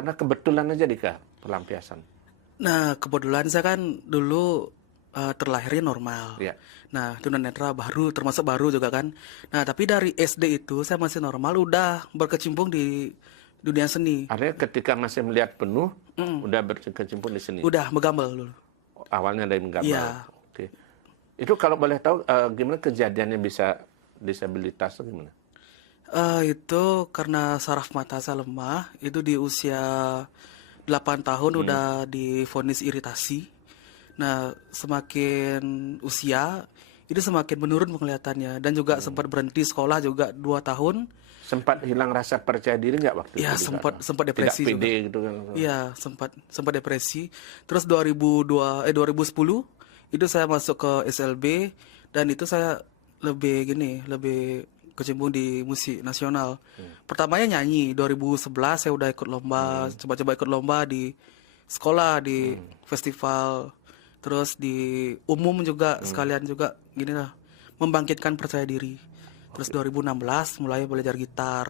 karena kebetulan aja Dika pelampiasan. Nah, kebetulan saya kan dulu terlahirnya normal. Ya. Nah, tunanetra baru, termasuk baru juga kan. Nah, tapi dari SD itu saya masih normal, udah berkecimpung di dunia seni. Artinya ketika masih melihat penuh, udah berkecimpung di seni. Udah menggambel dulu. Awalnya dari menggambar. Iya. Oke. Itu kalau boleh tahu gimana kejadiannya bisa disabilitas atau gimana? Itu karena saraf mata saya lemah, itu di usia 8 tahun udah divonis iritasi. Nah, semakin usia, itu semakin menurun penglihatannya. Dan juga sempat berhenti sekolah juga 2 tahun. Sempat hilang rasa percaya diri nggak waktu Ya, itu? sempat depresi Tidak pede juga. gitu kan? Iya, sempat depresi. Terus 2010 itu saya masuk ke SLB dan itu saya lebih kecimpung di musik nasional. Pertamanya nyanyi, 2011 saya udah ikut lomba, coba-coba ikut lomba di sekolah, di festival, terus di umum juga sekalian juga gini lah, membangkitkan percaya diri. Terus 2016 mulai belajar gitar.